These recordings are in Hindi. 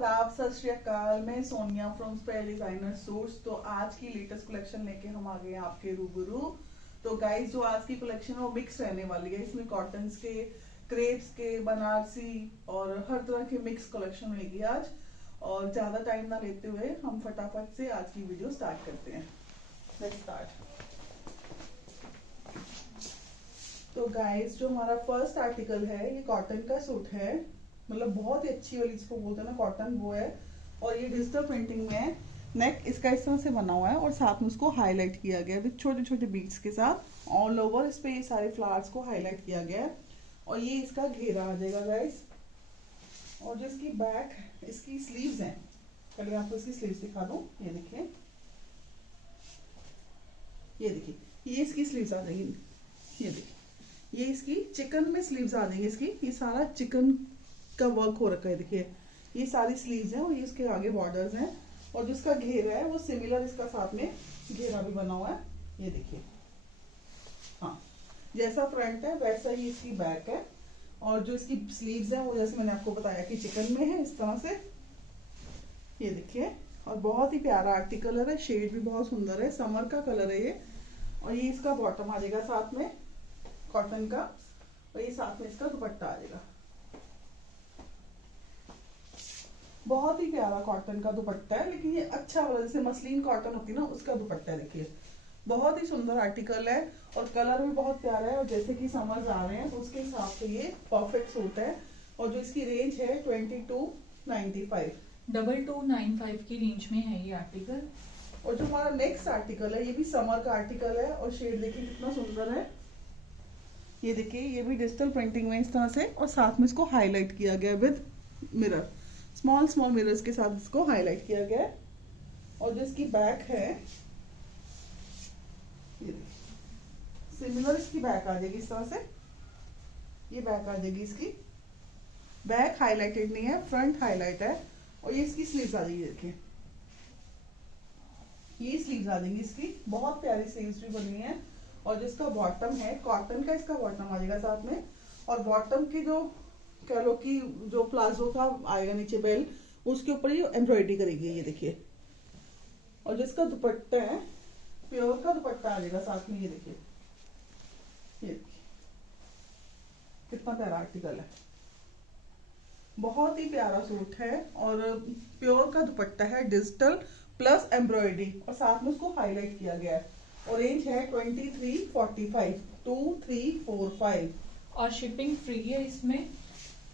आदाब, सत श्री अकाल। मैं Sonia from spell designer suits. तो आज की लेटेस्ट कलेक्शन लेके हम आ गए हैं आपके रूबरू। तो गाइस, जो आज की कलेक्शन है वो मिक्स रहने वाली है। इसमें कॉटन्स के, क्रेप्स के, बनारसी और हर तरह के मिक्स कलेक्शन रहेगी आज। और ज्यादा टाइम ना लेते हुए हम फटाफट से आज की वीडियो स्टार्ट करते हैं। Let's start. तो गाइस, जो हमारा फर्स्ट आर्टिकल है ये कॉटन का सूट है। मतलब बहुत ही अच्छी वाली, जिसको बोलते हैं ना कॉटन, वो है। और ये डिजिटल प्रिंटिंग में है। नेक इसका इस तरह से बना हुआ है और साथ में उसको हाईलाइट किया गया है विद छोटे छोटे बीड्स के साथ। ऑल ओवर इस पे ये सारे फ्लावर्स को हाईलाइट किया गया है। और ये इसका घेरा आ जाएगा गाइस। और जो इसकी बैक, इसकी स्लीव्स हैं, पहले आपको इसकी स्लीव्स दिखा दूं। ये देखिए, ये देखिए, ये इसकी स्लीव्स आ जाएगी। ये देखिए, ये इसकी चिकन में स्लीव्स आ जाएंगी। इसकी ये सारा चिकन का वर्क हो रखा है। देखिए, ये सारी स्लीव्स हैं और ये इसके आगे बॉर्डर्स हैं। और जो इसका घेरा है वो सिमिलर, इसका साथ में घेरा भी बना हुआ है। ये देखिए, हाँ, जैसा फ्रंट है वैसा ही इसकी बैक है। और जो इसकी स्लीव्स हैं वो जैसे मैंने आपको बताया कि चिकन में है, इस तरह से। ये देखिए, और बहुत ही प्यारा आर्टिकल है। शेड भी बहुत सुंदर है, समर का कलर है ये। और ये इसका बॉटम आ जाएगा साथ में कॉटन का। और ये साथ में इसका दुपट्टा आ जाएगा। बहुत ही प्यारा कॉटन का दुपट्टा है, लेकिन ये अच्छा वाला, जैसे मसलिन कॉटन होती है ना, उसका दुपट्टा है। देखिए, बहुत ही सुंदर आर्टिकल है और कलर भी बहुत प्यारा है। और जैसे कि समझ आ रहे हैं तो उसके हिसाब से ये परफेक्ट सूट है। और जो इसकी रेंज है 2295, 2295 की रेंज में है ये आर्टिकल। और जो हमारा नेक्स्ट आर्टिकल है ये भी समर का आर्टिकल है। और शेड देखिए कितना सुंदर है। ये देखिए, ये भी डिजिटल प्रिंटिंग में इस तरह से, और साथ में इसको हाईलाइट किया गया with mirror, small small mirrors के साथ इसको हाईलाइट किया गया है। और जो इसकी बैक है, ये सिमिलर इसकी बैक आ जाएगी इस तरह से। ये बैक आ जाएगी इसकी। बैक हाईलाइटेड नहीं है, फ्रंट हाईलाइट है। और ये इसकी स्लीव्स आ जाएगी। देखिए, ये स्लीव्स आ जाएंगी इसकी। बहुत प्यारी स्लीव्स भी बनी है। और जो इसका बॉटम है कॉटन का, इसका बॉटम आ जाएगा साथ में। और बॉटम की जो कह लो कि जो प्लाजो का आएगा नीचे बेल, उसके ऊपर ये एम्ब्रॉयडरी करेगी। ये देखिए, और जो इसका दुपट्टा है प्योर का दुपट्टा आ जाएगा साथ में। ये देखिए, ये देखिए कितना प्यारा आर्टिकल है। बहुत ही प्यारा सूट है और प्योर का दुपट्टा है, डिजिटल प्लस एम्ब्रॉयडरी, और साथ में उसको हाईलाइट किया गया है। और रेंज है 2345, 2345। और शिपिंग फ्री है इसमें।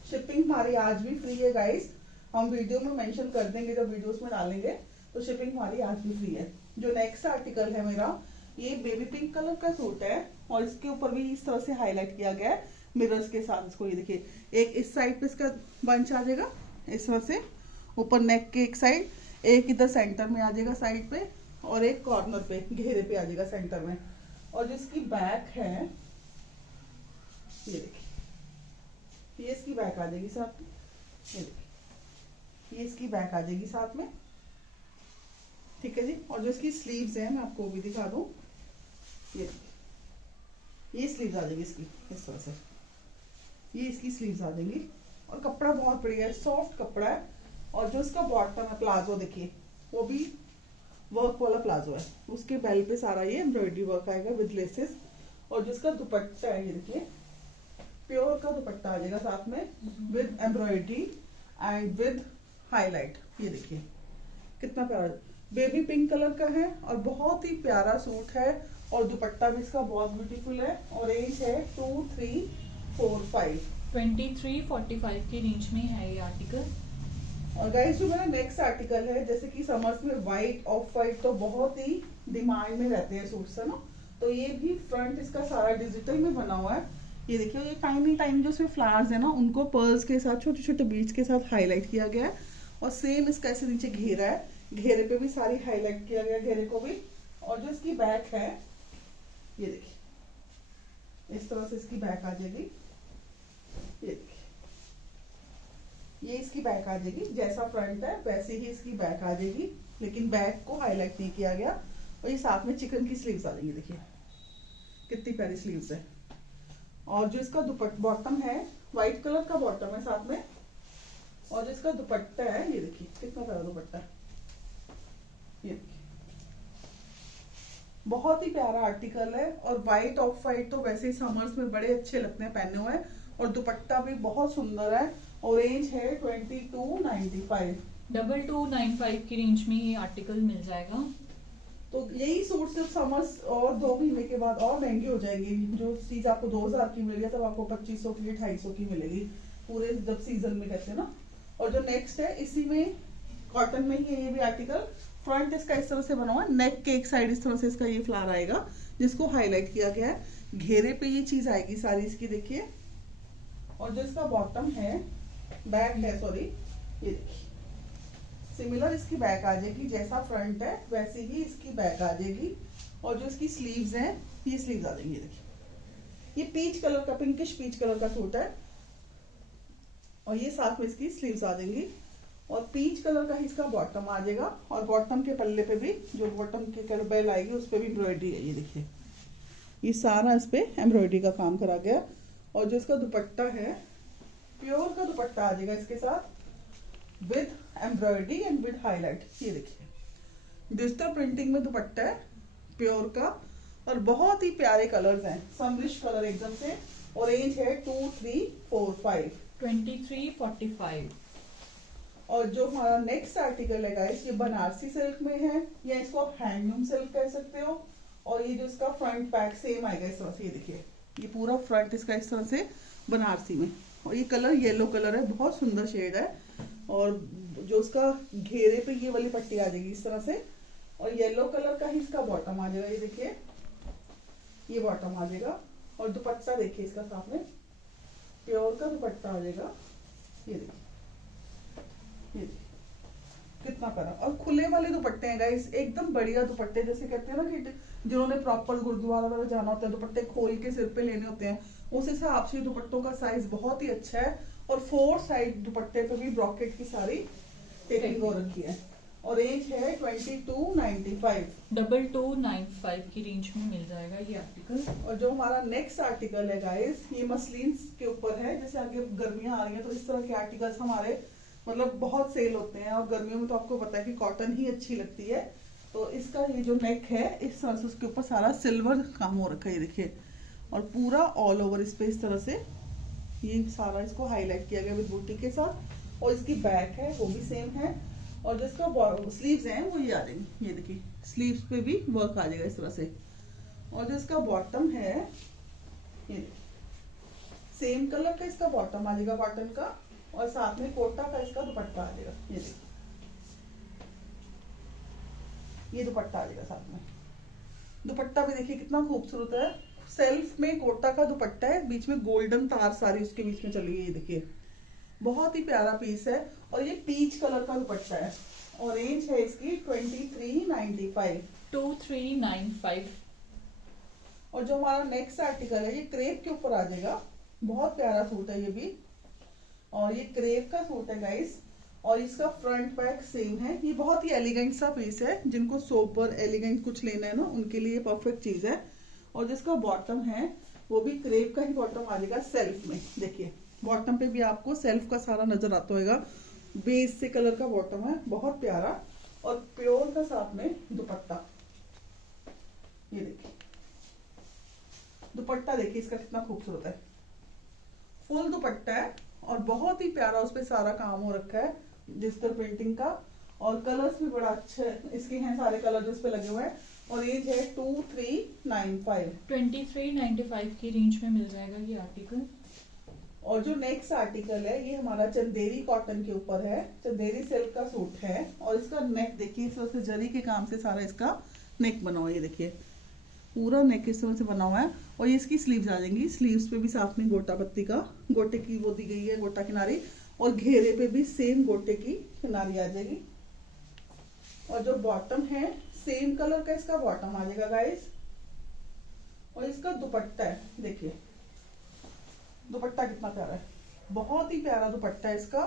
शिपिंग हमारी आज भी फ्री है गाइस। हम वीडियो में मेंशन कर देंगे, जब वीडियोस में डालेंगे तो शिपिंग हमारी आज भी फ्री है। जो नेक्स्ट आर्टिकल है मेरा, ये बेबी पिंक कलर का सूट है। और इसके ऊपर भी इस तरह से हाईलाइट किया गया है मिरर्स के साथ। इसको ये देखिए, एक इस साइड पे इसका बंच आ जाएगा इस तरह से, ऊपर नेक के एक साइड, एक इधर सेंटर में आ जाएगा साइड पे, और एक कॉर्नर पे घेरे पे आ जाएगा सेंटर में। और जो इसकी बैक है, ये देखिए, ये इसकी बैक आ जाएगी साथ में। ये देखिए, ये इसकी बैक आ जाएगी साथ में। ठीक है जी। और जो इसकी स्लीव्स हैं मैं आपको भी दिखा दूं। ये देखिए, ये स्लीव्स आ जाएगी इसकी इस तरह से। ये इसकी स्लीव्स आ जाएंगी। और कपड़ा बहुत बढ़िया है, सॉफ्ट कपड़ा है। और जो इसका बॉटम है प्लाजो, देखिए वो भी वर्क वाला प्लाजो है। उसके बेल पे सारा ये एम्ब्रॉयडरी वर्क आएगा विद लेसेस। और जो इसका दुपट्टा है, ये देखिए, प्योर का दुपट्टा आ जाएगा साथ में with embroidery and with highlight. ये देखिए कितना प्यारा, बेबी पिंक कलर का है और बहुत ही प्यारा सूट है। और दुपट्टा भी इसका बहुत ब्यूटीफुल है। और रेंज है 2345, 2345 की रेंज में है ये आर्टिकल। और गाइस, जो मेरा नेक्स्ट आर्टिकल है, जैसे कि समर्स में व्हाइट, ऑफ व्हाइट तो बहुत ही डिमांड में रहते हैं सूट्स, है ना। तो ये भी फ्रंट इसका सारा डिजिटल में बना हुआ है। ये देखिए, ये टाइनी टाइनी जो इसमें फ्लावर्स है ना, उनको पर्ल्स के साथ, छोटे छोटे बीड्स के साथ हाईलाइट किया गया है। और सेम इसका ऐसे नीचे घेरा है, घेरे पे भी सारी हाईलाइट किया गया, घेरे को भी। और जो इसकी बैक है, ये देखिए, इस तरह से इसकी बैक आ जाएगी। ये देखिए, ये इसकी बैक आ जाएगी। जैसा फ्रंट है वैसे ही इसकी बैक आ जाएगी, लेकिन बैक को हाईलाइट नहीं किया गया। और ये साथ में चिकन की स्लीव्स आ जाएंगी। देखिए कितनी प्यारी स्लीव्स है। और जो इसका बॉटम है, व्हाइट कलर का बॉटम है साथ में। और जो इसका दुपट्टा है ये देखिए कितना प्यारा दुपट्टा है, ये देखिए बहुत ही प्यारा आर्टिकल है। और व्हाइट ऑफ व्हाइट तो वैसे ही समर्स में बड़े अच्छे लगते हैं पहने हुए, और दुपट्टा भी बहुत सुंदर है। और रेंज है 2295। 2295 की रेंज में ये आर्टिकल मिल जाएगा। तो यही सूट सिर्फ समर्स और 2 महीने के बाद और महंगी हो जाएंगी। जो चीज आपको 2000 की मिल रही है तब आपको 2500 की 250 की मिलेगी पूरे जब सीजन में कहते हैं ना। और जो नेक्स्ट है इसी में कॉटन में ही है ये भी आर्टिकल। फ्रंट इसका इस तरह से बना हुआ है, नेक के एक साइड इस तरह से इसका ये फ्लावर आएगा जिसको हाईलाइट किया गया है। घेरे पे ये चीज आएगी सारी इसकी देखिए। और जो इसका बॉटम है बैक है सॉरी, ये देखिए सिमिलर इसकी बैक आ जाएगी, जैसा फ्रंट है वैसे ही इसकी बैक आ जाएगी। और जो इसकी स्लीव्स हैं ये स्लीव्स आ जाएंगी, देखिए ये पीच कलर का पिंकिश पीच कलर का सूट है और ये साथ में इसकी स्लीव्स आ जाएंगी। और पीच कलर का ही इसका बॉटम आ जाएगा। और बॉटम के पल्ले पे भी जो बॉटम के बेल आएगी उस पे भी एम्ब्रॉयडरी है, ये देखिए ये सारा इस पे एम्ब्रॉयडरी का काम करा गया। और जो इसका दुपट्टा है प्योर का दुपट्टा आ जाएगा इसके साथ with embroidery and with highlight. ये देखिए डिजिटल प्रिंटिंग में दुपट्टा है प्योर का और बहुत ही प्यारे कलर्स हैं, सनरिश कलर एकदम से। और रेंज है 2345 2345। और जो हमारा नेक्स्ट आर्टिकल है गाइस ये बनारसी सिल्क में है या इसको आप हैंडलूम सिल्क कह सकते हो। और ये जो इसका फ्रंट पैक सेम आएगा इस तरह से, ये देखिए ये पूरा फ्रंट इसका इस तरह से बनारसी में। और ये कलर येलो कलर है, बहुत सुंदर शेड है। और जो उसका घेरे पे ये वाली पट्टी आ जाएगी इस तरह से। और येलो कलर का ही इसका बॉटम आ जाएगा, ये देखिए ये बॉटम आ जाएगा। और दुपट्टा देखिए इसका साथ में प्योर का दुपट्टा आ जाएगा, ये देखिए ये कितना प्यारा। और खुले वाले दुपट्टे हैं गाइस, एकदम बढ़िया दुपट्टे, जैसे कहते हैं ना कि जिन्होंने प्रॉपर गुरुद्वारा वगैरह जाना होता है दुपट्टे खोल के सिर पे लेने होते हैं, उस हिसाब से दुपट्टों का साइज बहुत ही अच्छा है। और 4 साइड दुपट्टे पे भी ब्रॉकेट की सारी टेपिंग हो रखी है। और रेंज है 2295। 2295 की रेंज में मिल जाएगा ये आर्टिकल। और जो हमारा नेक्स्ट आर्टिकल है गाइस ये मसलिन के ऊपर है। जैसे आगे गर्मियां आ रही हैं तो इस तरह के आर्टिकल्स हमारे मतलब बहुत सेल होते हैं। और गर्मियों में तो आपको पता है कि कॉटन ही अच्छी लगती है। तो इसका ये जो नेक है इस तरह से उसके ऊपर सारा सिल्वर काम हो रखा है, ये देखिए। और पूरा ऑल ओवर इस पे इस तरह से ये सारा इसको हाईलाइट किया गया विद बूटी के साथ। और इसकी बैक है वो भी सेम है। और जो इसका स्लीव्स हैं वो ये आ जाएंगे, ये देखिए स्लीव्स पे भी वर्क आ जाएगा इस तरह से। और जो इसका बॉटम है ये सेम कलर का इसका बॉटम आ जाएगा कॉटन का। और साथ में कोटा का इसका दुपट्टा आ जाएगा, ये देखिए ये दुपट्टा आ जाएगा साथ में। दुपट्टा भी देखिए कितना खूबसूरत है, सेल्फ में कोटा का दुपट्टा है, बीच में गोल्डन तार सारी उसके बीच में चली गई, ये देखिए बहुत ही प्यारा पीस है। और ये पीच कलर का दुपट्टा है। और रेंज है इसकी 2395। 2395। और जो हमारा नेक्स्ट आर्टिकल है ये क्रेप के ऊपर आ जाएगा, बहुत प्यारा सूट है ये भी। और ये क्रेप का सूट है गाइस। और इसका फ्रंट बैक सेम है। ये बहुत ही एलिगेंट सा पीस है, जिनको सोबर एलिगेंट कुछ लेना है ना उनके लिए परफेक्ट चीज है। और जिसका बॉटम है वो भी क्रेप का ही बॉटम आ जाएगा सेल्फ में, देखिए बॉटम पे भी आपको सेल्फ का सारा नजर आता होगा। बेज से कलर का बॉटम है, बहुत प्यारा। और प्योर का साथ में दुपट्टा, ये देखिए दुपट्टा देखिए इसका कितना खूबसूरत है, फुल दुपट्टा है। और बहुत ही प्यारा उस पे सारा काम हो रखा है डिजिटल प्रिंटिंग का। और कलर्स भी बड़ा अच्छा इसके हैं, सारे कलर जो इस पे लगे हुए हैं। और रेंज है 2395। 2395 की रेंज में मिल जाएगा ये आर्टिकल। और जो नेक्स्ट आर्टिकल है ये हमारा चंदेरी कॉटन के ऊपर है, चंदेरी सिल्क का सूट है। और इसका नेक देखिए इस तरह से जरी के काम से सारा इसका नेक बना हुआ है, ये देखिए पूरा नेक इस तरह से बना हुआ है। और ये इसकी स्लीव्स आ जाएंगी, स्लीव्स पे भी साथ में गोटा पत्ती का गोटे की वो दी गई है, गोटा किनारी। और घेरे पे भी सेम गोटे की किनारी आ जाएगी। और जो बॉटम है सेम कलर का इसका बॉटम आ जाएगा गाइस। और इसका दुपट्टा है, देखिए दुपट्टा कितना प्यारा है, बहुत ही प्यारा दुपट्टा है इसका।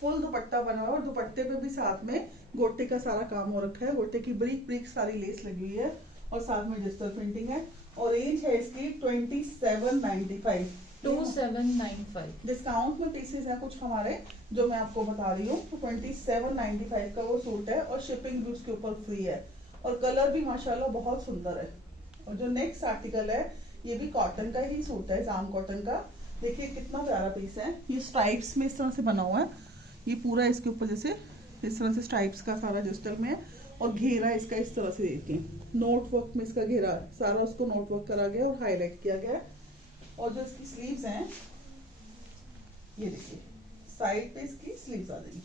फुल दुपट्टा बना हुआ है और दुपट्टे पे भी साथ में गोटे का सारा काम हो रखा है, गोटे की ब्रीक ब्रीक सारी लेस लगी हुई है। और साथ में डिजिटल प्रिंटिंग है। और रेंज है इसकी 2795। 2795। डिस्काउंट में पीसेस हैं कुछ हमारे जो मैं आपको बता रही हूँ। तो 2795 का वो सूट है और शिपिंग भी उसके ऊपर फ्री है और कलर भी माशाल्लाह बहुत सुंदर है। और जो नेक्स्ट आर्टिकल है ये भी कॉटन का ही सूट है, जाम कॉटन का। देखिए कितना प्यारा पीस है, ये स्ट्राइप्स में इस तरह से बना हुआ है। ये पूरा इसके ऊपर जैसे इस तरह से स्ट्राइप्स का सारा डिजिटल में है और घेरा इसका इस तरह से देखिए नोट वर्क में इसका घेरा सारा उसको नोट वर्क करा गया और हाईलाइट किया गया है। और जो इसकी स्लीव्स हैं ये देखिए साइड पे इसकी स्लीव्स आ जाएगी,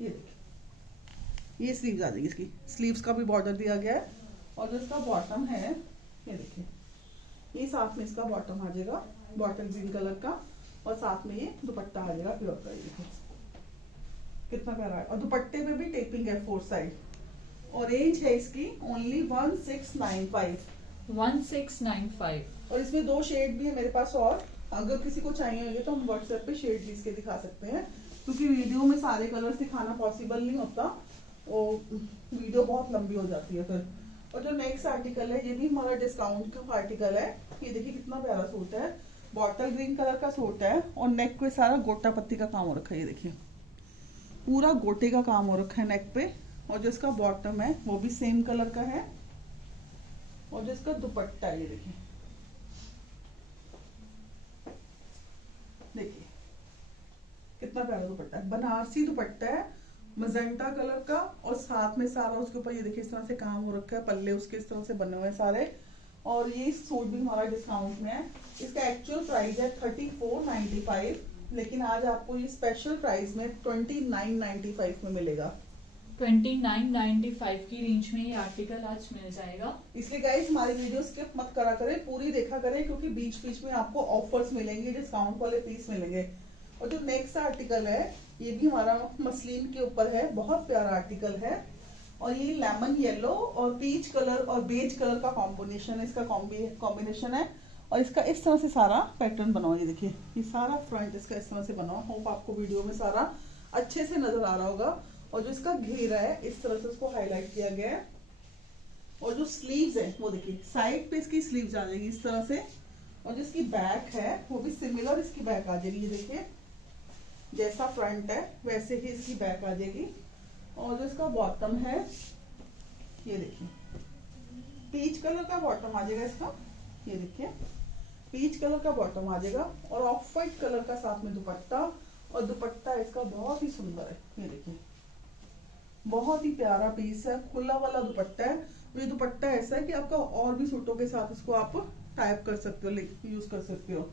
ये देखिए ये स्लीव्स आ जाएगी, इसकी स्लीव्स का भी बॉर्डर दिया गया है। और जो इसका बॉटम है ये देखिए ये साथ में इसका बॉटम आ जाएगा बॉटल ग्रीन कलर का और साथ में ये दुपट्टा आ जाएगा प्योर का। ये देखिए कितना प्यारा है और दुपट्टे पे भी टेपिंग है 4 साइड। और रेंज है इसकी ओनली 1695। 1695। और इसमें 2 शेड भी है मेरे पास और अगर किसी को चाहिए होंगे तो हम व्हाट्सएप पे शेड भी इसके दिखा सकते हैं क्योंकि वीडियो में सारे कलर्स दिखाना पॉसिबल नहीं होता और वीडियो बहुत लंबी हो जाती है फिर। और जो नेक्स्ट आर्टिकल है ये भी हमारा डिस्काउंट का आर्टिकल है। ये देखिए कितना प्यारा सूट है, बॉटल ग्रीन कलर का सूट है और नेक पे सारा गोटा पत्ती का काम हो रखा है। ये देखिए पूरा गोटे का काम हो रखा है नेक पे। और जो इसका बॉटम है वो भी सेम कलर का है और जो इसका दुपट्टा है ये देखिए देखिए कितना प्यारा दुपट्टा है, बनारसी दुपट्टा है मजेंटा कलर का और साथ में सारा उसके ऊपर ये देखिए इस तरह से काम हो रखा है, पल्ले उसके इस तरह से बने हुए हैं सारे। और ये सूट भी हमारा डिस्काउंट में है, इसका एक्चुअल प्राइस है 3495 लेकिन आज आपको ये स्पेशल प्राइस में 2995 में मिलेगा। 2995 की रेंज में ये आर्टिकल आज मिल जाएगा। इसलिए गाइस हमारी वीडियो स्किप मत करा करें, पूरी देखा करें क्योंकि बीच बीच में आपको ऑफर्स मिलेंगे, डिस्काउंट वाले पीस मिलेंगे। और जो नेक्स्ट आर्टिकल है ये भी हमारा मसलिन के ऊपर है, बहुत प्यारा आर्टिकल है और ये लेमन येलो और पीच कलर और बेज कलर का कॉम्बिनेशन है, इसका कॉम्बिनेशन है। और इसका इस तरह से सारा पैटर्न बना हुआ है, ये देखिए ये सारा फ्रंट इसका इस तरह से बना हुआ। होप आपको वीडियो में सारा अच्छे से नजर आ रहा होगा। और जो इसका घेरा है इस तरह से उसको हाईलाइट किया गया है। और जो स्लीव्स है वो देखिए साइड पे इसकी स्लीव्स आ जाएगी इस तरह से। और जो इसकी बैक है वो भी सिमिलर इसकी बैक आ जाएगी, ये देखिए जैसा फ्रंट है वैसे ही इसकी बैक आ जाएगी। और जो इसका बॉटम है ये देखिए पीच कलर का बॉटम आ जाएगा इसका, ये देखिए पीच कलर का बॉटम आ जाएगा और ऑफ वाइट कलर का साथ में दुपट्टा। और दुपट्टा इसका बहुत ही सुंदर है, ये देखिए बहुत ही प्यारा पीस है, खुला वाला दुपट्टा है। ये दुपट्टा ऐसा है कि आपका और भी सूटों के साथ इसको आप टाइप कर सकते हो, यूज कर सकते हो।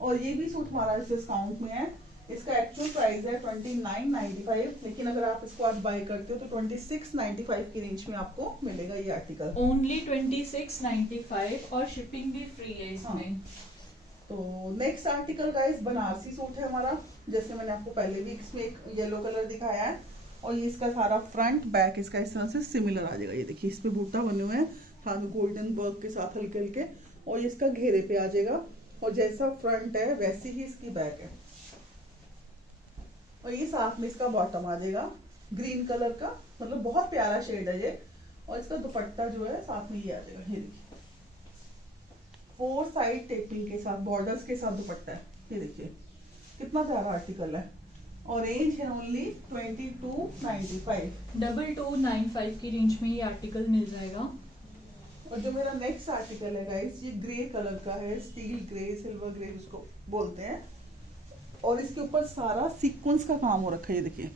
और ये भी सूट हमारा इस डिस्काउंट में है, इसका एक्चुअल प्राइस है 2995 लेकिन अगर आप इसको आज बाय करते हो तो 2695 की रेंज में आपको मिलेगा ये आर्टिकल। ओनली 2695 और शिपिंग भी फ्री है इसमें। हाँ। तो next article guys Banarasi suit है हमारा, जैसे मैंने आपको पहले भी इसमें एक येलो कलर दिखाया है। और ये इसका सारा फ्रंट बैक इसका इस तरह से सिमिलर आ जाएगा, ये देखिए इस पे बूटा बने हुए हैं हाथ में गोल्डन वर्क के साथ हल्के हल्के। और ये इसका घेरे पे आ जाएगा और जैसा फ्रंट है वैसी ही इसकी बैक है। और ये साथ में इसका बॉटम आ जाएगा ग्रीन कलर का, मतलब बहुत प्यारा शेड है ये। और इसका दुपट्टा जो है साथ में ये आ जाएगा, ये देखिए 4 साइड टेपिंग के साथ बॉर्डर्स के साथ दुपट्टा है, ये देखिए कितना प्यारा आर्टिकल है। और रेंज है ओनली 2295। 2295 की रेंज में ये आर्टिकल मिल जाएगा। और जो मेरा नेक्स्ट आर्टिकल है गाइस ये ग्रे कलर का है, स्टील ग्रे सिल्वर ग्रे उसको बोलते हैं। और इसके ऊपर सारा सीक्वेंस का काम हो रखा है, ये देखिए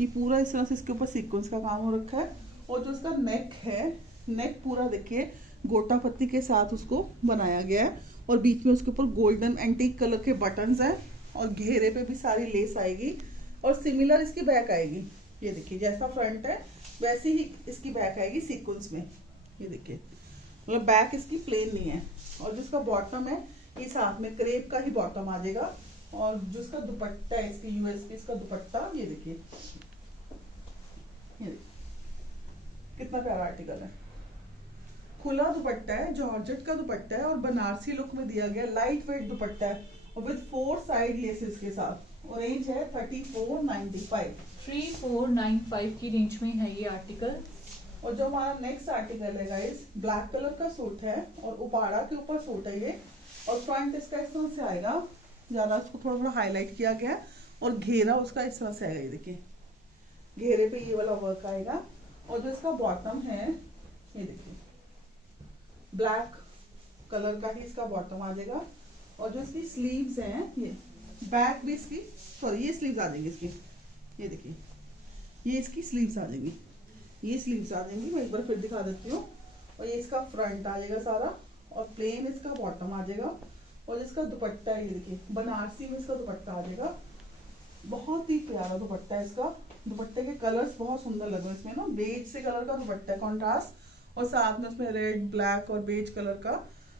ये पूरा इस तरह से इसके ऊपर सीक्वेंस का काम हो रखा है। और जो इसका नेक है, नेक पूरा देखिए गोटा पत्ती के साथ उसको बनाया गया है और बीच में उसके ऊपर गोल्डन एंटीक कलर के बटन्स हैं और घेरे पे भी सारी लेस आएगी। और सिमिलर इसकी बैक आएगी, ये देखिए जैसा फ्रंट है वैसे ही इसकी बैक आएगी सीक्वेंस में, ये देखिए मतलब बैक इसकी प्लेन नहीं है। और जिसका बॉटम है ये साथ में क्रेप का ही बॉटम आ जाएगा। और जो इसका दुपट्टा है इसकी यूएसपी इसका दुपट्टा ये देखिए कितना प्यारा आर्टिकल है, खुला दुपट्टा है, जॉर्जेट का दुपट्टा है और बनारसी लुक में दिया गया लाइट वेट दुपट्टा है और विद 4 साइड लेसेस के साथ। और रेंज है 3495। 3495 की रेंज में है ये आर्टिकल। और जो हमारा नेक्स्ट आर्टिकल है गाइस, ब्लैक कलर का सूट है और उपाड़ा के ऊपर सूट है ये, और फ्रंट इसका इस तरह से आएगा, ज्यादा उसको थोड़ा थोड़ा हाईलाइट किया गया है, और घेरा उसका इस तरह से आएगा, ये देखिए घेरे पे ये वाला वर्क आएगा। और जो इसका बॉटम है ये देखिए ब्लैक कलर का ही इसका बॉटम आ जाएगा। और जो इसकी स्लीव्स हैं, ये बैक भी इसकी, सॉरी ये स्लीव्स आ जाएंगी इसकी, ये देखिए ये इसकी स्लीव्स आ जाएंगी, ये स्लीव्स आ जाएंगी, मैं एक बार फिर दिखा देती हूँ। और ये इसका फ्रंट आ जाएगा सारा, और प्लेन इसका बॉटम आ जाएगा। और इसका दुपट्टा है, ये देखिए बनारसी में इसका दुपट्टा आ जाएगा, बहुत ही प्यारा दुपट्टा है इसका। दुपट्टे के कलर्स बहुत सुंदर लग रहे हैं इसमें ना, बेज से कलर का दुपट्टा है कॉन्ट्रास्ट, और साथ में उसमें रेड ब्लैक और बेज कलर का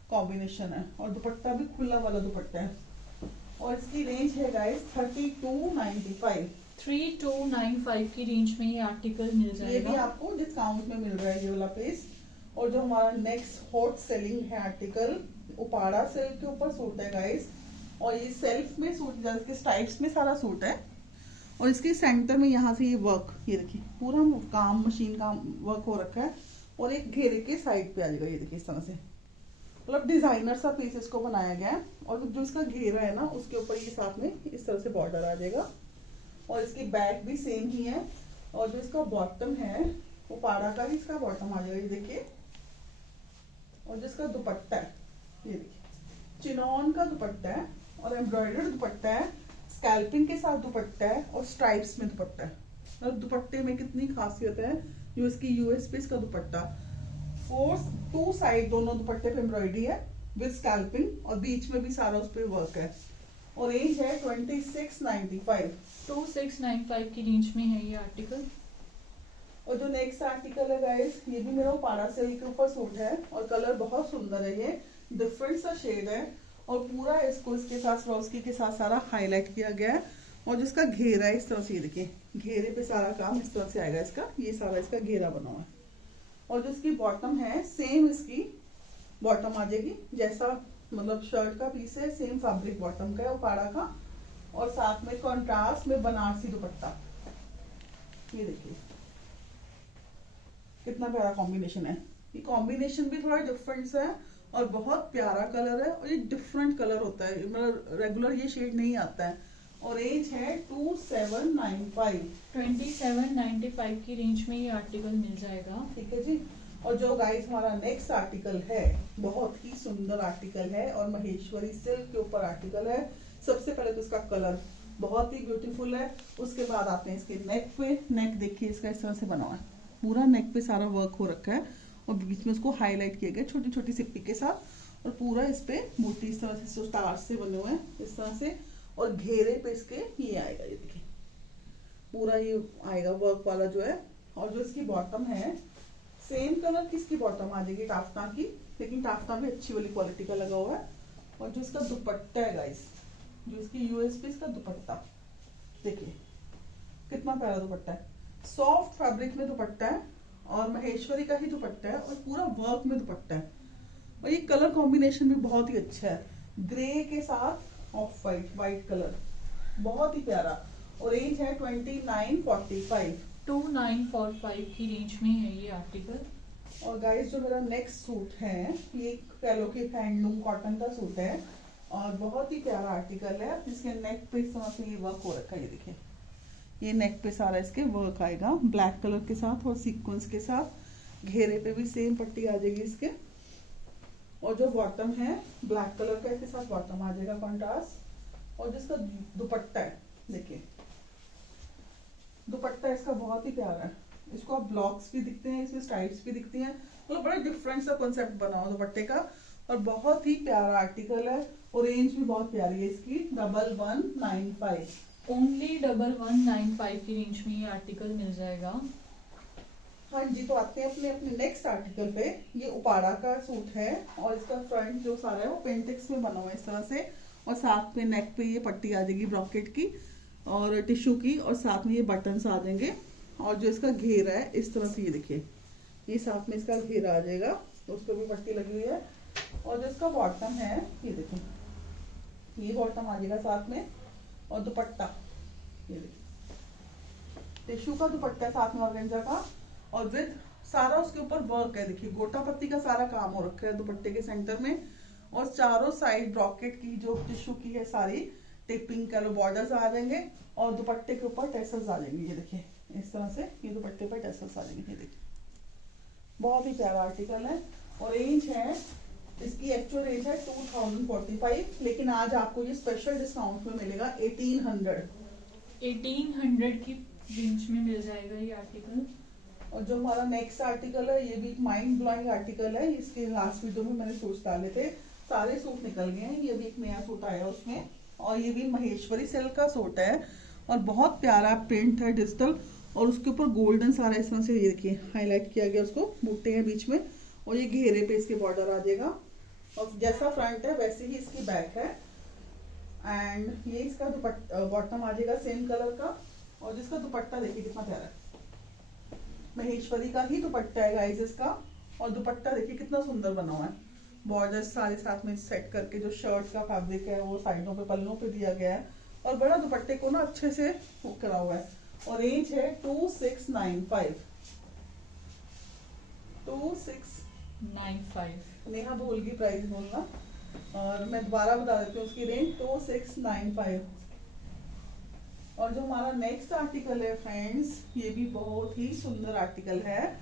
कॉम्बिनेशन है, और दुपट्टा भी खुला वाला दुपट्टा है। और इसकी रेंज है गाइस 3295, 3295 की रेंज में ये आर्टिकल मिल ये भी जाएगा। आपको डिस्काउंट में मिल रहा है ये वाला पीस। और जो हमारा नेक्स्ट हॉट सेलिंग है आर्टिकल, उपाड़ा सिल्क के ऊपर सूट है गाइस, और ये सेल्फ में सूट, इसके स्ट्राइप्स में सारा सूट है, और इसके सेंटर में यहाँ से ये वर्क, ये देखिए पूरा काम मशीन का वर्क हो रखा है, और एक घेरे के साइड पे आ जाएगा, ये देखिए इस तरह से, मतलब डिजाइनर सा पीस इसको बनाया गया है। और जो इसका घेरा है ना, उसके ऊपर ये साथ में इस तरह से बॉर्डर आ जाएगा, और इसकी बैक भी सेम ही है। और जो इसका बॉटम है वो पाड़ा का ही इसका बॉटम आ जाएगा, ये देखिए। और जिसका दुपट्टा है ये देखिए चिनॉन का दुपट्टा है, और एम्ब्रॉयडर्ड दुपट्टा है, स्कैल्पिंग के साथ दुपट्टा है, और स्ट्राइप्स में दुपट्टा है। मतलब दुपट्टे में कितनी खासियत है, जो इसकी यूएस पे इसका दुपट्टा, फोर टू साइड दोनों दुपट्टे पे एम्ब्रॉयडरी है विद स्कैल्पिंग, और बीच में भी सारा उस पे वर्क है। और रेंज है 2695, 2695 की रेंज में है ये आर्टिकल। और जो नेक्स्ट आर्टिकल है गाइस, ये भी मेरा पाड़ा सिल्क के ऊपर सूट है, और कलर बहुत सुंदर है, ये डिफरेंट सा शेड है, और पूरा इसको इसके साथ स्वस्की के साथ सारा हाईलाइट किया गया है। और जिसका घेरा है इस तरह से, ये देखिए घेरे पे सारा काम इस तरह से आएगा इसका, ये सारा इसका घेरा बना हुआ है। और जो इसकी बॉटम है, सेम इसकी बॉटम आ जाएगी, जैसा मतलब शर्ट का पीस है सेम फैब्रिक बॉटम का है उपाड़ा का, और साथ में कॉन्ट्रास्ट में बनारसी दुपट्टा, ये देखिए कितना प्यारा कॉम्बिनेशन है। ये कॉम्बिनेशन भी थोड़ा डिफरेंट है, और बहुत प्यारा कलर है, और ये डिफरेंट कलर होता है, मतलब रेगुलर ये शेड नहीं आता है। और रेंज है 2795, 2795 की रेंज में ये आर्टिकल मिल जाएगा। ठीक है जी। और जो गाइस हमारा नेक्स्ट आर्टिकल है, बहुत ही सुंदर आर्टिकल है, और महेश्वरी सिल्क के ऊपर आर्टिकल है। सबसे पहले तो इसका कलर बहुत ही ब्यूटीफुल है, उसके बाद आते हैं इसके नेक पे। नेक देखिए इसका इस तरह से बना हुआ है, पूरा नेक पे सारा वर्क हो रखा है, और बीच में उसको हाईलाइट किया गया छोटी छोटी सिप्पी के साथ, और पूरा इस पे बूटी इस तरह से स्टार से बने हुए हैं इस तरह से, और घेरे पे इसके ये आएगा, ये देखिए पूरा ये आएगा वर्क वाला जो है। और जो इसकी बॉटम है, सेम कलर की इसकी बॉटम आ जाएगी टाफ्टा की, लेकिन टाफ्टा भी अच्छी वाली क्वालिटी का लगा हुआ है। और जो इसका दुपट्टा है गाइस, जो इसकी यूएस पे इसका दुपट्टा देखिए कितना प्यारा दुपट्टा है, सॉफ्ट फैब्रिक में दुपट्टा है, और महेश्वरी का ही दुपट्टा है, और पूरा वर्क में दुपट्टा है। और ये कलर कॉम्बिनेशन भी बहुत ही अच्छा है, ग्रे के साथ ऑफ वाइट, वाइट कलर, बहुत ही प्यारा। और रेंज है 2945, 2945 की रेंज में है ये आर्टिकल। और गाइस जो मेरा नेक्स्ट सूट है, ये कह लो कि हैंडलूम कॉटन का सूट है, और बहुत ही प्यारा आर्टिकल है। इसके नेक पे इस तरह से ये वर्क हो रखा है, ये देखिए ये नेक पे सारा इसके वर्क आएगा ब्लैक कलर के साथ और सीक्वेंस के साथ, घेरे पे भी सेम पट्टी आ जाएगी इसके। और जो बॉटम है ब्लैक कलर का इसके साथ बॉटम आ जाएगा कॉन्ट्रास्ट। और जिसका दुपट्टा है देखिए, दुपट्टा इसका बहुत ही प्यारा है, इसको आप ब्लॉक्स भी दिखते हैं, इसमें स्ट्राइप्स भी दिखती हैं, मतलब बड़ा डिफरेंट सा कॉन्सेप्ट बना हुआ दुपट्टे का, और बहुत ही प्यारा आर्टिकल है। और रेंज भी बहुत प्यारी है इसकी, 1195, ओनली 1195 की रेंज में ये आर्टिकल मिल जाएगा। हाँ जी। तो आते हैं अपने अपने नेक्स्ट आर्टिकल पे। ये उपाड़ा का सूट है, और इसका फ्रंट जो सारा है वो पेंटेक्स में बना हुआ है इस तरह से, और साथ में नेक पे ये पट्टी आ जाएगी ब्रॉकेट की और टिश्यू की, और साथ में ये बटन्स आ जाएंगे। और जो इसका घेरा है इस तरह से, ये देखिए ये साथ में इसका घेरा आ जाएगा, तो उस पर भी पट्टी लगी हुई है। और जो इसका बॉटम है ये देखिए, ये बॉटम आ जाएगा साथ में, और दुपट्टा ये देखिए टिश्यू का दुपट्टा साथ में ऑर्गेन्जा का, और विद सारा उसके ऊपर वर्क है, देखिए गोटा पत्ती का सारा काम हो रखा है दुपट्टे के सेंटर में। और चारों साइड ब्रॉकेट की जो टिश्यू की है सारी टिपिंग का बॉर्डर्स आ जाएंगे और दुपट्टे के ऊपर टेसल्स आ जाएंगे। ये देखिए इस तरह से ये दुपट्टे पर टेसल्स आ जाएंगे। ये देखिए बहुत ही प्यारा आर्टिकल है। और रेंज है इसकी, एक्चुअल रेंज है 2045, लेकिन आज आपको ये स्पेशल डिस्काउंट में मिलेगा 1800। 1800 की रेंज में मिल जाएगा ये आर्टिकल। और जो हमारा नेक्स्ट आर्टिकल है ये भी एक माइंड ब्लोइंग आर्टिकल है। इसके लास्ट वीडियो में मैंने सूट डाले थे, सारे सूट निकल गए हैं। ये भी एक नया सूट आया उसमें, और ये भी महेश्वरी सिल्क का सूट है और बहुत प्यारा प्रिंट है डिजिटल, और उसके ऊपर गोल्डन सारा इस तरह से ये देखिए हाईलाइट किया गया, उसको बूटे हैं बीच में, और ये घेरे पे इसके बॉर्डर आ जाएगा। और जैसा फ्रंट है वैसे ही इसकी बैक है। एंड ये इसका बॉटम आ जाएगा सेम कलर का, और जिसका दुपट्टा देखिए कितना प्यारा है, महेश्वरी का ही दुपट्टा है गाइस इसका। और दुपट्टा देखिए कितना सुंदर बना हुआ है, बॉर्डर सारे साथ में सेट करके, जो शर्ट का फैब्रिक है वो साइडों पे पल्लों पे दिया गया है, और बड़ा दुपट्टे को ना अच्छे से हुक करा हुआ है। और रेंज है 2695। 2695। नेहा भूल गई प्राइस बोलना, और मैं दोबारा बता देती हूँ उसकी रेंज 2695। और जो हमारा नेक्स्ट आर्टिकल है फ्रेंड्स, ये भी बहुत ही सुंदर आर्टिकल है,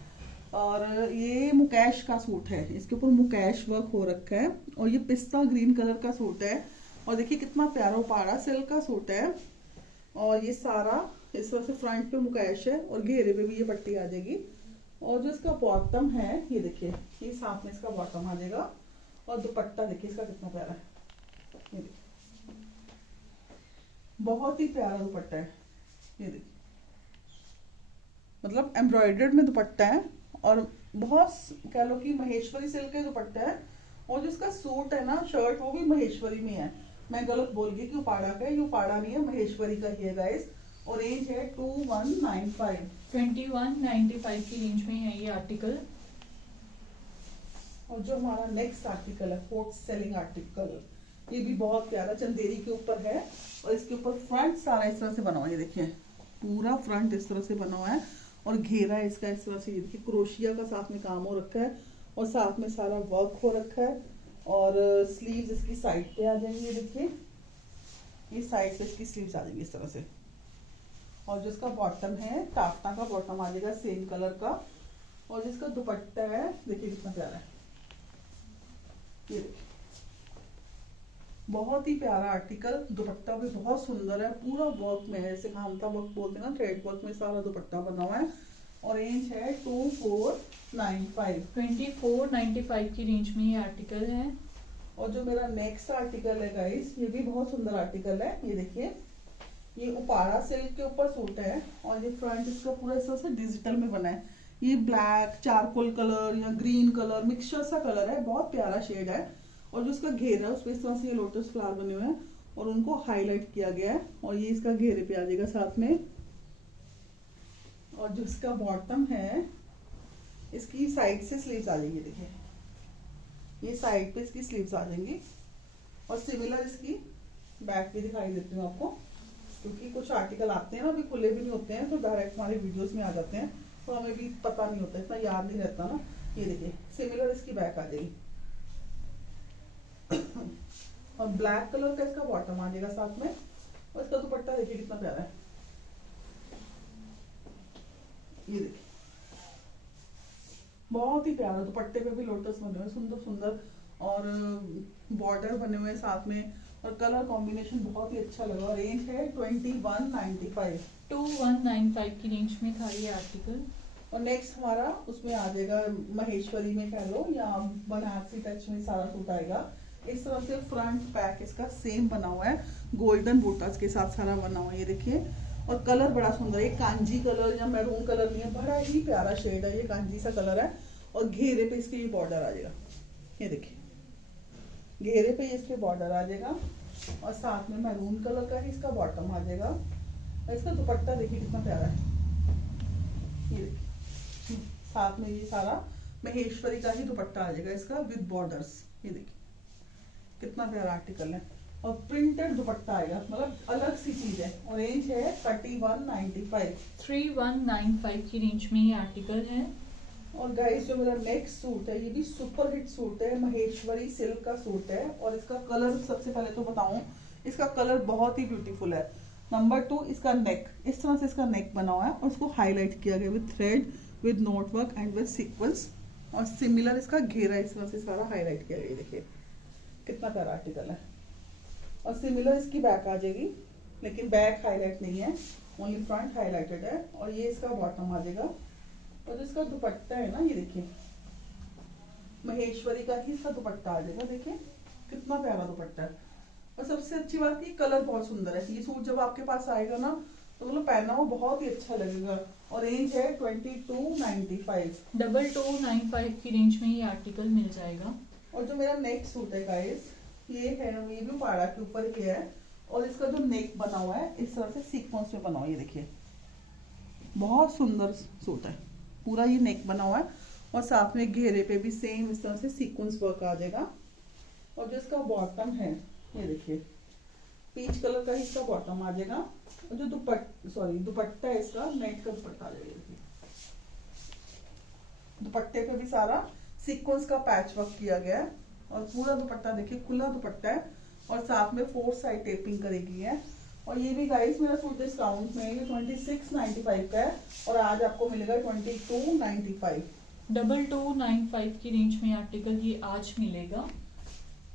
और ये मुकेश का सूट है। इसके ऊपर मुकेश वर्क हो रखा है, और ये पिस्ता ग्रीन कलर का सूट है। और देखिए कितना प्यारा उपाड़ा सिल्क का सूट है, और ये सारा इस तरह से फ्रंट पे मुकेश है, और घेरे पे भी ये पट्टी आ जाएगी। और जो इसका बॉटम है ये देखिए, ये साथ में इसका बॉटम आ जाएगा, और दुपट्टा देखिए इसका कितना प्यारा है, ये देखिए बहुत ही प्यारा दुपट्टा है। ये देखिए मतलब एम्ब्रॉयडर्ड में दुपट्टा है, और बहुत कह लो कि महेश्वरी सिल्क का दुपट्टा है। और जिसका सूट है ना, शर्ट, वो भी महेश्वरी में है। मैं गलत बोल गई कि उपाड़ा का है, ये उपाड़ा नहीं है, महेश्वरी का ही है गाइस। और रेंज है 2195। 2195 की रेंज में है ये आर्टिकल। और जो हमारा नेक्स्ट आर्टिकल है, फोर्थ सेलिंग आर्टिकल, ये भी बहुत प्यारा चंदेरी के ऊपर है, और इसके ऊपर फ्रंट सारा इस तरह से बना हुआ है। ये देखिए पूरा फ्रंट इस तरह से बना हुआ है, और घेरा इसका इस तरह से, ये देखिए क्रोशिया का साथ में काम हो रखा है, और साथ में सारा वर्क हो रखा है। और स्लीव्स इसकी साइड पे आ जाएंगी, ये देखिए ये साइड से इसकी स्लीव्स आ जाएंगी इस तरह से। और जिसका बॉटम है टाफ्टा का बॉटम आ जाएगा सेम कलर का, और जिसका दुपट्टा है देखिए कितना प्यारा है, ये देखिए बहुत ही प्यारा आर्टिकल। दुपट्टा भी बहुत सुंदर है, पूरा वर्क में है, जैसे कांता वर्क बोलते हैं ना, थ्रेड वर्क में सारा दुपट्टा बना हुआ है। और रेंज है 2495। 2495 की रेंज में ये आर्टिकल है। और जो मेरा नेक्स्ट आर्टिकल है गाइस, ये भी बहुत सुंदर आर्टिकल है। ये देखिए ये उपाड़ा सिल्क के ऊपर सूट है, और ये फ्रंट इसका पूरा इस तरह से डिजिटल में बना है। ये ब्लैक, चारकोल कलर या ग्रीन कलर मिक्सचर सा कलर है, बहुत प्यारा शेड है। और जो इसका घेरा है उस पर इस तरह से ये लोटस फ्लावर बने हुए हैं, और उनको हाईलाइट किया गया है, और ये इसका घेरे पे आ जाएगा साथ में। और जो इसका बॉटम है, इसकी साइड से स्लीव्स आ जाएंगी, देखिए ये साइड पे इसकी स्लीव्स आ जाएंगी। और सिमिलर इसकी बैक भी दिखाई देती हूँ आपको, क्योंकि कुछ आर्टिकल आते हैं ना अभी खुले भी नहीं होते हैं, तो डायरेक्ट हमारे वीडियोस में आ जाते हैं, तो हमें भी पता नहीं होता, इतना याद नहीं रहता ना। ये देखिए सिमिलर इसकी बैक आ जाएगी, और ब्लैक कलर का इसका बॉटम आ जाएगा साथ में। और इसका दुपट्टा देखिए कितना प्यारा है, ये देखिए बहुत ही प्यारा। दुपट्टे पे भी लोटस बने हुए सुंदर सुंदर, और बॉर्डर बने हुए साथ में, और कलर कॉम्बिनेशन बहुत ही अच्छा लगा। रेंज है 2195। 2195 की रेंज में था ये आर्टिकल। और नेक्स्ट हमारा उसमें आ जाएगा महेश्वरी में कह लो, या बनारसी टच में सारा सूट आएगा। इस तरह से फ्रंट बैक इसका सेम बना हुआ है, गोल्डन बूटास के साथ सारा बना हुआ है, ये देखिए। और कलर बड़ा सुंदर है, कांजी कलर या मैरून कलर नहीं है, बड़ा ही प्यारा शेड है, ये कांजी सा कलर है। और घेरे पे इसके ये बॉर्डर आ जाएगा, ये देखिए घेरे पे इसके बॉर्डर आ जाएगा, और साथ में मैरून कलर का ही इसका बॉटम आ जाएगा। और इसका दुपट्टा देखिए कितना प्यारा है, ये देखिए साथ में ये सारा महेश्वरी का ही दुपट्टा आ जाएगा इसका विद बॉर्डर्स, ये देखिए कितना प्यारा आर्टिकल है। और प्रिंटेड दुपट्टा आएगा, मतलब अलग सी चीज है। और रेंज है 3195। 3195 की रेंज में ये आर्टिकल है। और गाइस जो मेरा नेक्स्ट सूट है ये भी सुपर हिट सूट है, महेश्वरी सिल्क का सूट है। और इसका कलर सबसे पहले तो बताऊं, इसका कलर बहुत ही ब्यूटीफुल है। नंबर 2, इसका नेक, इस तरह से इसका नेक बना हुआ है और उसको हाईलाइट किया गया with thread, with note work and with sequence. और सिमिलर इसका घेरा इस तरह से सारा हाईलाइट किया गया। देखिए कितना प्यारा आर्टिकल है। और सिमिलर इसकी बैक आ जाएगी, लेकिन बैक हाईलाइट नहीं है, ओनली फ्रंट हाईलाइटेड है। और ये इसका बॉटम आ जाएगा। और जो इसका दुपट्टा है ना, ये देखिए महेश्वरी का ही इसका दुपट्टा आ जाएगा। देखिए कितना प्यारा दुपट्टा है। और सबसे अच्छी बात कि कलर बहुत सुंदर है। ये सूट जब आपके पास आएगा ना तो मतलब पहना हो बहुत ही अच्छा लगेगा। और रेंज है 2295। 2295 की रेंज में ये आर्टिकल मिल जाएगा। और जो मेरा नेक्स्ट सूट है गाइस, ये है, ये भी पाड़ा के ऊपर ही है। और इसका जो नेक बना हुआ है इस तरह से सीक्वेंस में बना हुआ है। ये देखिए बहुत सुंदर सूट है। पूरा ये नेक बना हुआ है और साथ में घेरे पे भी सेम इस तरह से सीक्वेंस वर्क आ जाएगा। और जो इसका बॉटम है ये देखिए पीच कलर का ही इसका बॉटम आ जाएगा। और जो दुपट्टा है इसका नेट का दुपट्टा आ जाएगा। दुपट्टे पे भी सारा सीक्वेंस का पैच वर्क किया गया है। और पूरा दुपट्टा देखिए खुला दुपट्टा है और साथ में 4 साइड टेपिंग करेगी है। और ये भी गाइस मेरा सूट डिस्काउंट में ये 2695 का है और आज आपको मिलेगा 2295। 2295 की रेंज में आर्टिकल ये आज मिलेगा।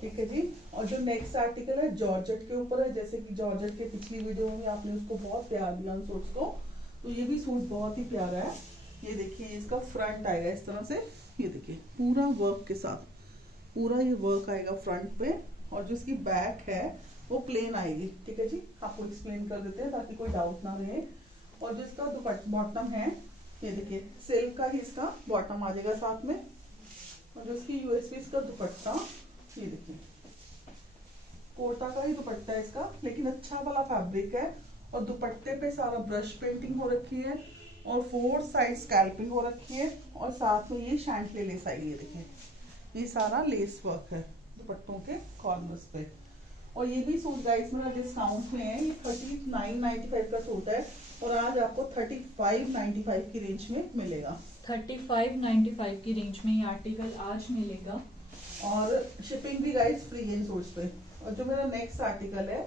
ठीक है जी। और जो नेक्स्ट आर्टिकल है जॉर्जेट के ऊपर है। जैसे कि जॉर्जेट के पिछली वीडियो में आपने उसको बहुत प्यार दिया उन सूट्स को, तो ये भी सूट बहुत ही प्यारा है। ये देखिए इसका फ्रंट आएगा इस तरह से। ये देखिए पूरा वर्क के साथ पूरा ये वर्क आएगा फ्रंट पे। और जो इसकी बैक है वो प्लेन आएगी। ठीक है जी, आपको एक्सप्लेन कर देते हैं ताकि कोई डाउट ना रहे। और जो इसका बॉटम है ये देखिए सिल्क का ही इसका बॉटम आ जाएगा साथ में। और जो इसकी यूएसपी इसका दुपट्टा ये देखिए कोटा का ही दुपट्टा है इसका, लेकिन अच्छा वाला फैब्रिक है। और दुपट्टे पे सारा ब्रश पेंटिंग हो रखी है और 4 साइड स्कैल्पिंग हो रखी है। और साथ में ये शैंटले लेस आई। ये देखिए ये सारा लेस वर्क है दुपट्टों के कॉर्नर्स पे। और ये भी सूट गाइस मेरा डिस्काउंट में है। ये 3995 का सूट है और आज आपको 3595 की रेंज में मिलेगा। 3595 की रेंज में ये आर्टिकल आज मिलेगा। और शिपिंग भी गाइस फ्री है इन सूट्स पे। और जो मेरा नेक्स्ट आर्टिकल है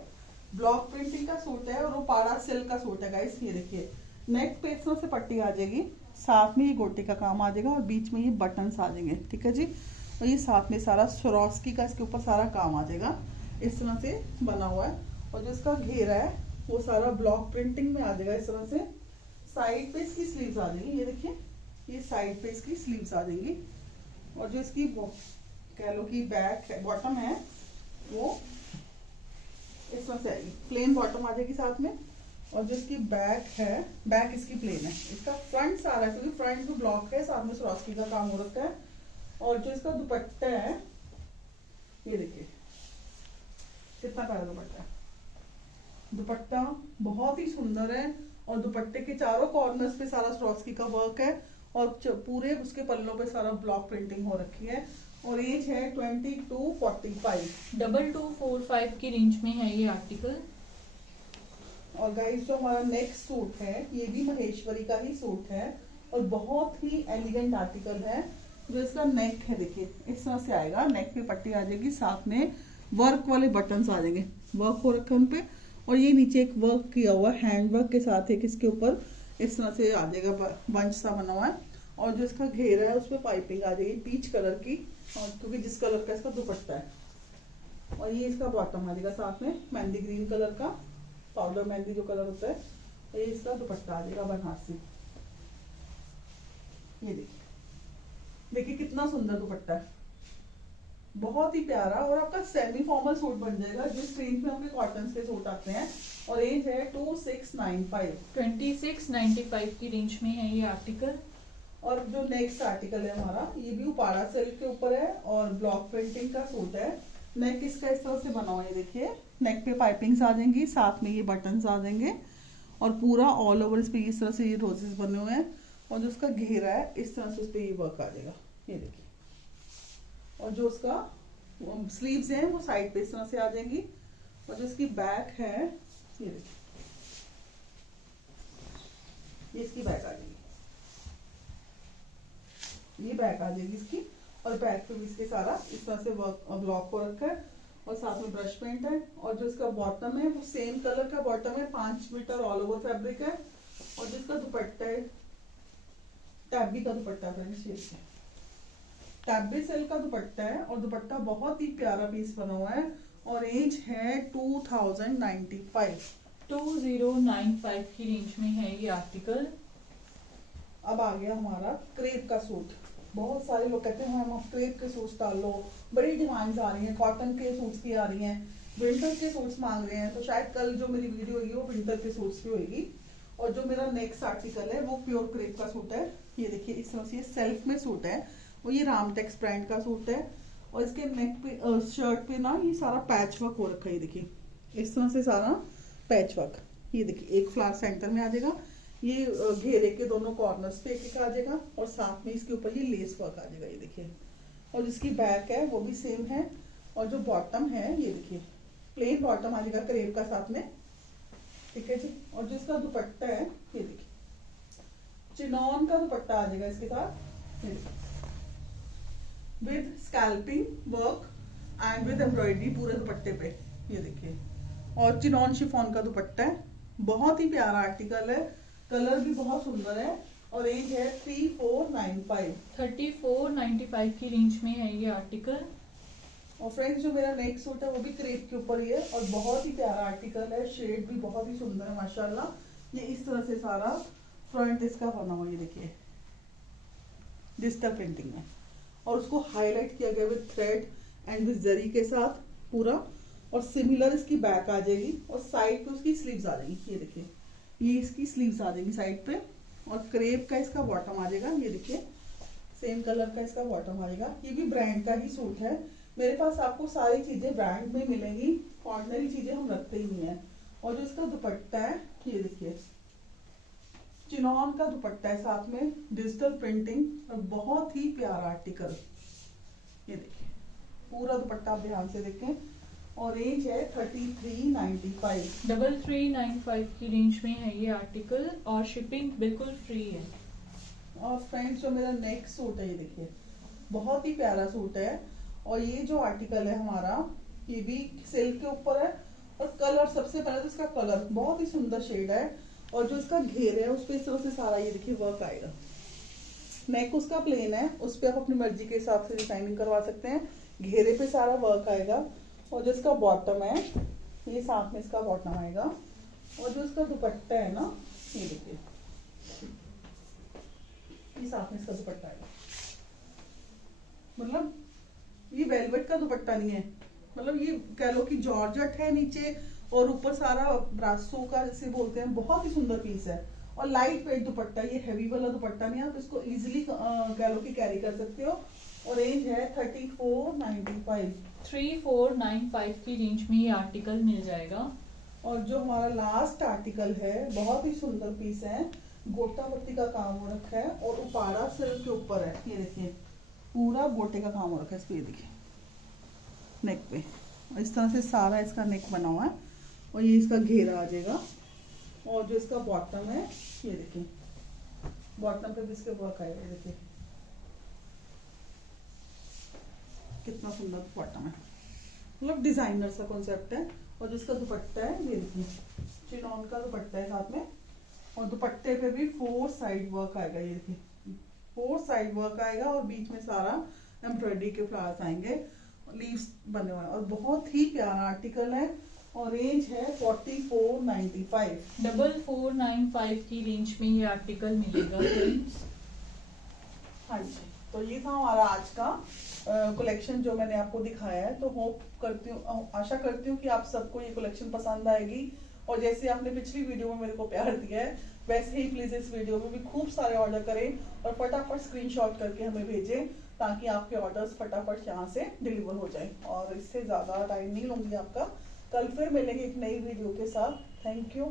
ब्लॉक प्रिंटिंग का सूट है और वो पाड़ा सिल्क का सूट है गाइस। ये देखिए नेक पे इस तरह से पट्टी आ जाएगी, साथ में ये गोटे का काम आ जाएगा और बीच में ये बटन्स आ जाएंगे। ठीक है जी। और ये साथ में सारा स्वरोस्की का इसके ऊपर सारा काम आ जाएगा इस तरह से बना हुआ है। और जो इसका घेरा है वो सारा ब्लॉक प्रिंटिंग में आ जाएगा इस तरह से। साइड पे इसकी स्लीव्स आ जाएंगी। ये देखिए ये साइड पे इसकी स्लीव्स आ जाएंगी। और जो इसकी कह लो कि बैक है बॉटम है वो इस तरह से आएगी, प्लेन बॉटम आ जाएगी साथ में। और जो इसकी बैक है बैक इसकी प्लेन है। इसका फ्रंट सारा क्योंकि फ्रंट भी ब्लॉक है, साथ में स्वरोस्की का काम हो रखा है। और जो इसका दुपट्टा है ये देखिए कितना प्यारा दुपट्टा है। दुपट्टा बहुत ही सुंदर है और दुपट्टे के चारों कॉर्नर्स पे सारा स्वरोस्की का वर्क है और पूरे उसके पल्लों पे सारा ब्लॉक प्रिंटिंग हो रखी है। और एज है 2245। 2245 की रेंज में है ये आर्टिकल। और गाइस जो हमारा नेक्स्ट सूट है ये भी महेश्वरी का ही सूट है और बहुत ही एलिगेंट आर्टिकल है। जो इसका नेक है देखिए इस तरह से आएगा, नेक पे पट्टी आ जाएगी, साथ में वर्क वाले बटन्स आ जाएंगे, वर्क हो रखा है उन पे। और ये नीचे एक वर्क किया हुआ हैंड वर्क के साथ एक इसके ऊपर इस तरह से आ जाएगा, बंच सा बना हुआ है। और जो इसका घेरा है उसपे पाइपिंग आ जाएगी पीच कलर की, और क्योंकि जिस कलर का इसका दुपट्टा है। और ये इसका बॉटम आ जाएगा साथ में मेहंदी ग्रीन कलर का, पाउडर मेहंदी जो कलर होता है। और ये इसका दुपट्टा आ जाएगा बनारसी। ये देखिए देखिए कितना सुंदर दुपट्टा है, बहुत ही प्यारा। और आपका सेमी फॉर्मल सूट बन जाएगा जिस रेंज में आपके कॉटन के सूट आते हैं। और रेंज है 2695। 2695 की रेंज में है ये आर्टिकल। और जो नेक्स्ट आर्टिकल है हमारा ये भी उपाड़ा सिल्क के ऊपर है और ब्लॉक प्रिंटिंग का सूट है। नेक इसका इस तरह से बना हुआ है, देखिए नेक पे पाइपिंग्स आ जाएंगी, साथ में ये बटन्स आ जाएंगे और पूरा ऑल ओवर इस पे इस तरह से ये रोजेस बने हुए हैं। और जो उसका घेरा है इस तरह से उस पर ये वर्क आ जाएगा। ये देखिए और जो उसका स्लीव्स हैं वो साइड पे इस तरह से आ जाएंगी। और जो इसकी बैक है ये देखिए ये इसकी बैक आ जाएगी। ये बैक आ जाएगी इसकी, और बैक पे भी इसके सारा इस तरह से वर्क ब्लॉक हो रखा है, और साथ में ब्रश पेंट है। और जो इसका बॉटम है वो सेम कलर का बॉटम है, 5 मीटर ऑल ओवर फैब्रिक है। और जिसका दुपट्टा है टैबी का दुपट्टा है फ्रेंड्स, ये टैबी सिल्क का दुपट्टा है, और दुपट्टा बहुत ही प्यारा पीस बना हुआ है, और रेंज है 2095। 2095 की रेंज में है ये आर्टिकल। अब आ गया हमारा क्रेप का सूट। बहुत सारे लोग कहते हैं हम क्रेप के सूट्स डाल लो, बड़ी डिमांड्स आ रही हैं, कॉटन के सूट्स की आ रही हैं, विंटर के सूट्स मांग रहे हैं। तो शायद कल जो मेरी वीडियो होगी वो विंटर के सूट्स की होगी। और जो मेरा नेक्स्ट आर्टिकल है वो प्योर क्रेप का सूट है। ये देखिए इस तरह से ये सेल्फ में सूट है, वो ये रामटेक्स ब्रांड का सूट है। और इसके नेक पे शर्ट पे ना ये सारा पैच वर्क हो रखा है, ये देखिए इस तरह से सारा पैच वर्क। ये देखिए एक फ्लावर सेंटर में आ जाएगा, ये घेरे के दोनों कॉर्नर्स पे एक आ जाएगा, और साथ में इसके ऊपर ये लेस वर्क आ जाएगा, ये देखिए। और जिसकी बैक है वो भी सेम है, और जो बॉटम है ये देखिए प्लेन बॉटम आ जाएगा क्रेप का साथ में, ठीक है जी। और जिसका दुपट्टा है ये देखिए चिनॉन का दुपट्टा आ जाएगा इसके साथ, ये देखिए with scalping work and with embroidery पूरे दुपट्टे पे, ये देखिए। और चिनॉन शिफॉन का दुपट्टा है, बहुत ही प्यारा आर्टिकल है, कलर भी बहुत सुंदर है, और रेंज है 3495। 3495 की रेंज में है ये आर्टिकल। और फ्रेंड्स जो मेरा नेक्स्ट सूट है वो भी क्रेप के ऊपर ही है, और बहुत ही प्यारा आर्टिकल है, शेड भी बहुत ही सुंदर है माशाल्लाह। ये इस तरह से सारा फ्रंट इसका बना हुआ, ये देखिए डिजिटल प्रिंटिंग में, और उसको हाईलाइट किया गया विद थ्रेड एंड विद जरी के साथ पूरा। और सिमिलर इसकी बैक आ जाएगी, और साइड पे उसकी स्लीव्स आ जाएगी, ये देखिए ये इसकी स्लीव्स आ जाएगी साइड पे। और क्रेप का इसका बॉटम आ जाएगा, ये देखिए सेम कलर का इसका बॉटम आ जाएगा। ये भी ब्रांड का ही सूट है, मेरे पास आपको सारी चीजें ब्रांड में मिलेंगी, ऑर्डिनरी चीजें हम रखते ही नहीं है। और जो इसका दुपट्टा है ये देखिए चिनॉन का दुपट्टा है, साथ में डिजिटल प्रिंटिंग, और बहुत ही प्यारा आर्टिकल। ये देखिए पूरा दुपट्टा आप ध्यान से देखें, और रेंज है 3395। 3395 की रेंज में है ये आर्टिकल, और शिपिंग बिल्कुल फ्री है। और फ्रेंड्स जो मेरा नेक्स्ट सूट है ये देखिए बहुत ही प्यारा सूट है, और ये जो आर्टिकल है हमारा ये भी सिल्क के ऊपर है, और कलर सबसे पहले तो इसका कलर बहुत ही सुंदर शेड है, और जो इसका घेर है उस पे इस तरह से सारा ये देखिए वर्क आएगा। नेक उसका प्लेन है, उस पे आप अपनी मर्जी के हिसाब से डिजाइनिंग करवा सकते हैं, घेरे पे सारा वर्क आएगा। और जो इसका बॉटम है ये साथ में इसका बॉटम आएगा, और जो इसका दुपट्टा है ना ये देखिए ये साथ में इसका दुपट्टा आएगा। मतलब ये वेलवेट का दुपट्टा नहीं है, मतलब ये कह लो कि जॉर्जेट है नीचे, और ऊपर सारा ब्रासो का जैसे बोलते हैं, बहुत ही सुंदर पीस है। और लाइट वेट दुपट्टा, ये हैवी वाला दुपट्टा नहीं है, आप इसको इजीली कह लो कि कैरी कर सकते हो। और रेंज है 3495। 3495 की रेंज में ये आर्टिकल मिल जाएगा। और जो हमारा लास्ट आर्टिकल है बहुत ही सुंदर पीस है, गोटा पत्ती का काम हो रखा है, और उपाड़ा सिल्क के ऊपर है, ये देखिए पूरा गोटे का काम हो रखा है इस पे, ये देखिए नेक पे, और इस तरह से सारा इसका नेक बना हुआ है, और ये इसका घेरा आ जाएगा। और जो इसका बॉटम है ये देखिए बॉटम पे भी इसके वर्क आएगा, ये देखिए कितना सुंदर बॉटम है, मतलब डिजाइनर सा कॉन्सेप्ट है। और जिसका दुपट्टा है ये देखिए चिनॉन का दुपट्टा है साथ में, और दुपट्टे पे भी 4 साइड वर्क आएगा, ये देखिए 4 साइड वर्क आएगा, और बीच में सारा एम्ब्रॉयडरी के फ्लावर्स आएंगे, लीव्स बने हुए हैं, और बहुत ही प्यारा आर्टिकल है। और रेंज है 4495। 4495 की रेंज में ये आर्टिकल मिलेगा फ्रेंड्स। हाँ जी, तो ये था हमारा आज का कलेक्शन जो मैंने आपको दिखाया है। तो होप करती हूँ, आशा करती हूँ कि आप सबको ये कलेक्शन पसंद आएगी, और जैसे आपने पिछली वीडियो में मेरे को प्यार दिया है वैसे ही प्लीज इस वीडियो में भी खूब सारे ऑर्डर करें, और फटाफट स्क्रीनशॉट करके हमें भेजें, ताकि आपके ऑर्डर्स फटाफट यहाँ से डिलीवर हो जाए। और इससे ज्यादा टाइम नहीं लूंगी आपका, कल फिर मिलेंगे एक नई वीडियो के साथ। Thank you.